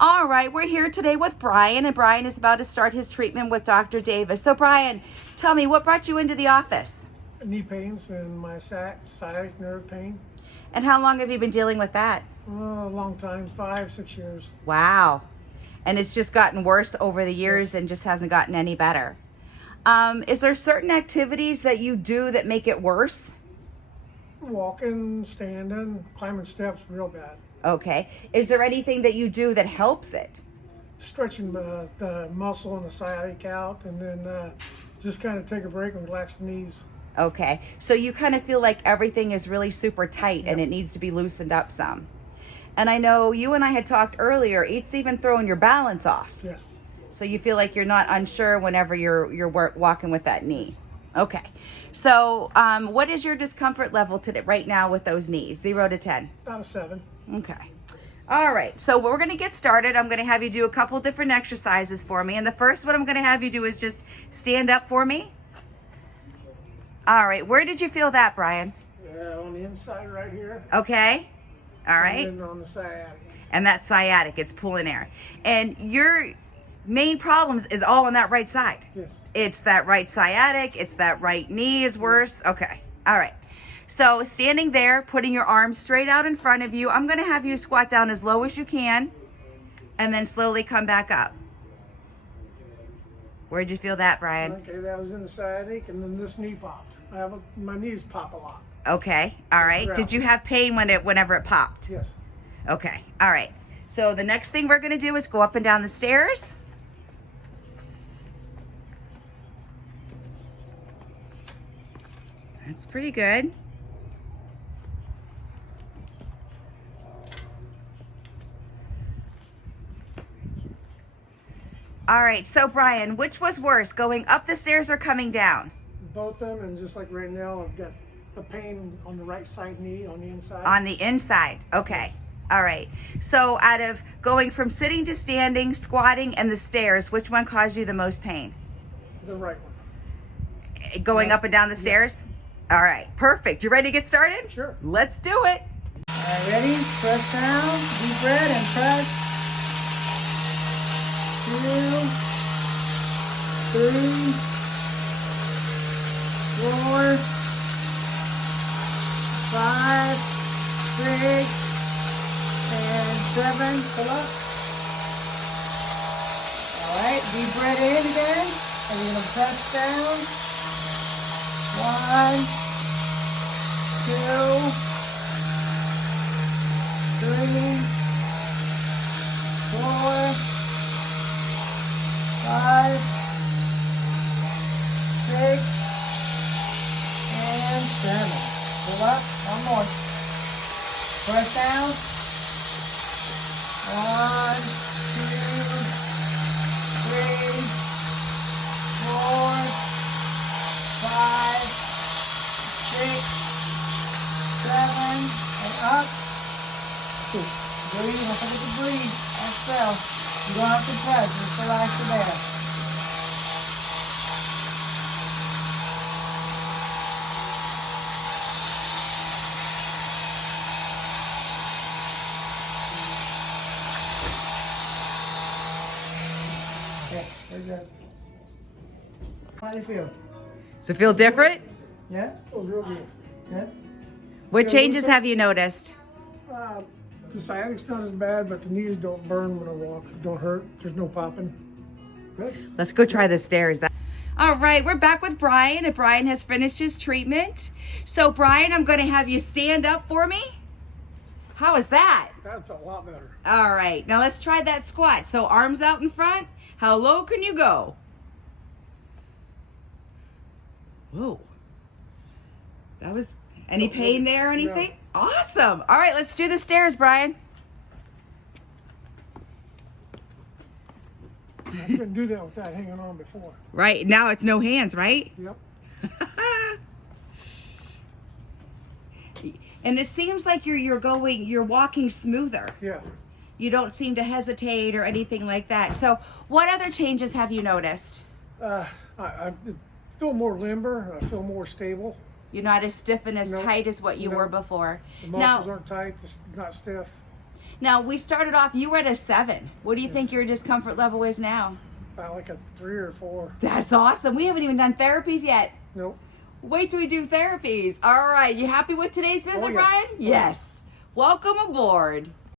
All right, we're here today with Brian, and Brian is about to start his treatment with Dr. Davis. So Brian, tell me, what brought you into the office? Knee pains and my sciatic nerve pain. And how long have you been dealing with that? A long time, 5-6 years. Wow. And it's just gotten worse over the years. Yes. And just hasn't gotten any better. Is there certain activities that you do that make it worse? Walking, standing, climbing steps, real bad. Okay. Is there anything that you do that helps it? Stretching the muscle and the sciatic out, and then just kind of take a break and relax the knees. Okay. So you kind of feel like everything is really super tight. Yep. And it needs to be loosened up some. And I know you and I had talked earlier, it's even throwing your balance off. Yes. So you feel like you're not unsure whenever you're walking with that knee. Yes. Okay. So what is your discomfort level today right now with those knees? 0 to 10? About a 7. Okay. All right. So we're going to get started. I'm going to have you do a couple different exercises for me. And the first one I'm going to have you do is just stand up for me. All right. Where did you feel that, Brian? On the inside right here. Okay. All right. And then on the sciatic. And that's sciatic. It's pulling air. And your main problems is all on that right side. Yes. It's that right sciatic. It's that right knee is worse. Yes. Okay. All right. So standing there, putting your arms straight out in front of you, I'm going to have you squat down as low as you can and then slowly come back up. Where'd you feel that, Brian? Okay, that was in the sciatic, and then this knee popped. My knees pop a lot. Okay. All right. Did you have pain whenever it popped? Yes. Okay. All right. So the next thing we're going to do is go up and down the stairs. That's pretty good. All right, so Brian, which was worse, going up the stairs or coming down? Both of them, and just like right now, I've got the pain on the right side knee on the inside. On the inside, okay. Yes. All right, so out of going from sitting to standing, squatting, and the stairs, which one caused you the most pain? The right one. Going up and down the stairs? All right, perfect. You ready to get started? Sure. Let's do it. All right, ready? Press down, deep breath, and press. 2, 3, 4, 5, 6, and 7. Pull up. All right, deep breath in again, and you're gonna press down. 1, 2, 3, 4, 5, 6, and 7. Pull up. One more. Press down. 1, 2, 3, 4, 5, 6, 7, and up. Breathe. Don't forget to breathe. Exhale. You don't have to press, just relax your there. Okay, very good. How do you feel? Does it feel different? Yeah? Feels real good. Yeah? What changes have you noticed? The sciatic's not as bad, but the knees don't burn when I walk. Don't hurt. There's no popping. Good. Let's go try the stairs. All right, we're back with Brian, and Brian has finished his treatment. So Brian, I'm going to have you stand up for me. How is that? That felt a lot better. All right, now let's try that squat. So arms out in front. How low can you go? Whoa. That was, any pain there or anything? No. Awesome. All right, let's do the stairs, Brian. I couldn't do that without hanging on before. Right, now it's no hands, right? Yep. And it seems like you're walking smoother. Yeah. You don't seem to hesitate or anything like that. So what other changes have you noticed? I feel more limber. I feel more stable. You're not as stiff and as No. tight as what you No. were before. The muscles aren't tight. It's not stiff. Now, we started off, you were at a 7. What do you think your discomfort level is now? About like a 3 or 4. That's awesome. We haven't even done therapies yet. Nope. Wait till we do therapies. All right. You happy with today's visit, Oh, yes. Brian? Yes. Welcome aboard.